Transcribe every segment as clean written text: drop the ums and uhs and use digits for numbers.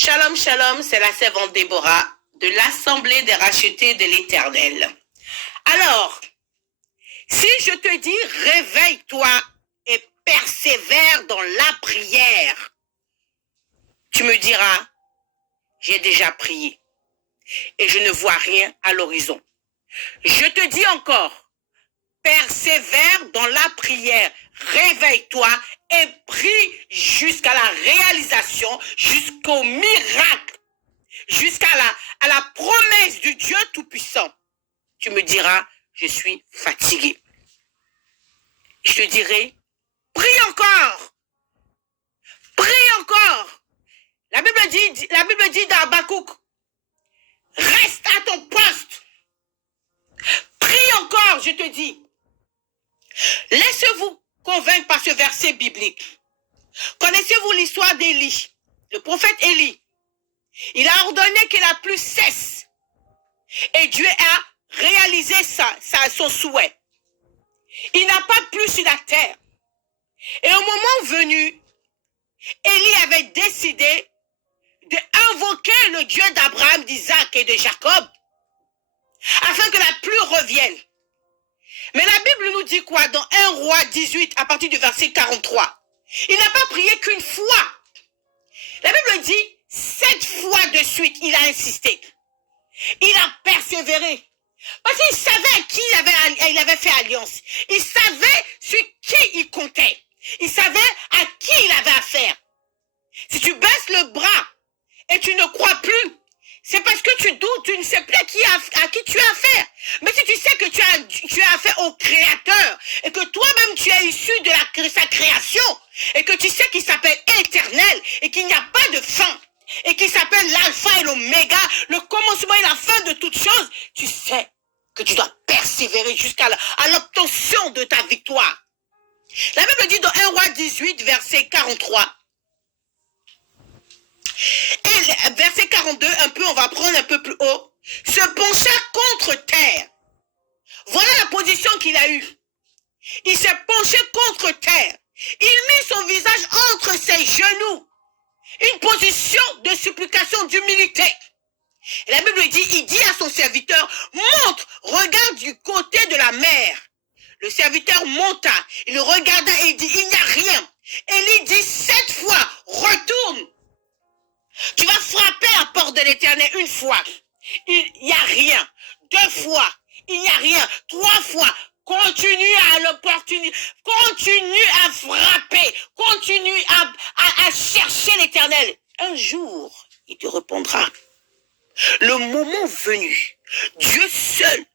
Shalom, shalom, c'est la servante Déborah de l'Assemblée des rachetés de l'Éternel. Alors, si je te dis réveille-toi et persévère dans la prière, tu me diras, j'ai déjà prié et je ne vois rien à l'horizon. Je te dis encore, persévère dans la prière, réveille-toi et prie jusqu'à la réalisation, jusqu'au miracle, jusqu'à la promesse du Dieu Tout-Puissant. Tu me diras, je suis fatigué. Je te dirai, prie encore, prie encore. La Bible dit dans Habakkuk, reste à ton poste. Prie encore, je te dis. Laissez-vous convaincre par ce verset biblique. Connaissez-vous l'histoire d'Élie, le prophète Élie? Il a ordonné que la pluie cesse. Et Dieu a réalisé son souhait. Il n'a pas plu sur la terre. Et au moment venu, Élie avait décidé d'invoquer le Dieu d'Abraham, d'Isaac et de Jacob, afin que la pluie revienne. Mais la Bible nous dit quoi dans 1 Roi 18, à partir du verset 43? Il n'a pas prié qu'une fois. La Bible dit, 7 fois de suite, il a insisté. Il a persévéré. Parce qu'il savait à qui il avait fait alliance. Il savait sur qui il comptait. Il savait à qui il avait affaire. Si tu baisses le bras et tu ne crois plus, c'est parce que tu doutes, tu ne sais plus à qui tu as affaire. Mais si tu sais que tu as affaire au Créateur et que toi-même tu es issu de sa création et que tu sais qu'il s'appelle Éternel et qu'il n'y a pas de fin et qu'il s'appelle l'alpha et l'oméga, le commencement et la fin de toutes choses, tu sais que tu dois persévérer jusqu'à l'obtention de ta victoire. La Bible dit dans 1 Roi 18, verset 43. Et verset 42, on va prendre un peu plus haut. Se pencha contre terre. Voilà la position qu'il a eue. Il s'est penché contre terre. Il mit son visage entre ses genoux. Une position de supplication, d'humilité. Et la Bible dit, il dit à son serviteur, monte, regarde du côté de la mer. Le serviteur monta, il regarda et il dit, il n'y a rien. Élie dit 7 fois, retourne. Tu vas frapper à la porte de l'Éternel une fois. Il n'y a rien. 2 fois. Il n'y a rien. 3 fois. Continue à l'opportunité. Continue à frapper. Continue à chercher l'Éternel. Un jour, il te répondra. Le moment venu, Dieu seul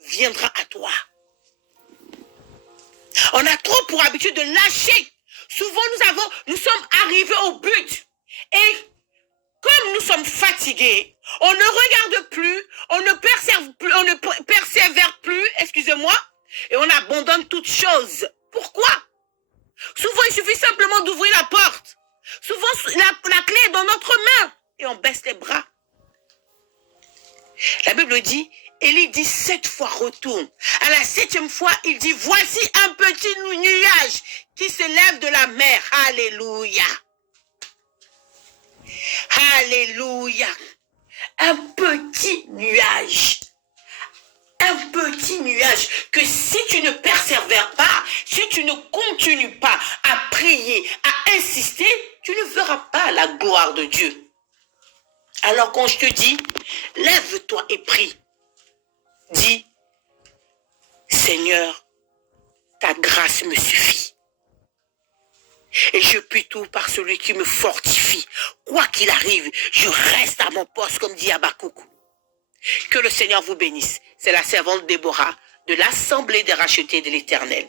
viendra à toi. On a trop pour habitude de lâcher. Souvent, nous sommes arrivés au but. Et comme nous sommes fatigués, on ne regarde plus, on ne persévère plus, excusez-moi, et on abandonne toutes choses. Pourquoi? Souvent, il suffit simplement d'ouvrir la porte. Souvent, la clé est dans notre main et on baisse les bras. La Bible dit, Élie dit 7 fois retourne. À la 7e fois, il dit, voici un petit nuage qui s'élève de la mer. Alléluia. Alléluia. Un petit nuage. Un petit nuage que si tu ne persévères pas, si tu ne continues pas à prier, à insister, tu ne verras pas la gloire de Dieu. Alors quand je te dis, lève-toi et prie. Dis, Seigneur, ta grâce me suffit. Et je puis tout par celui qui me fortifie. Quoi qu'il arrive, je reste à mon poste, comme dit Habakkuk. Que le Seigneur vous bénisse. C'est la servante Déborah de l'Assemblée des rachetés de l'Éternel.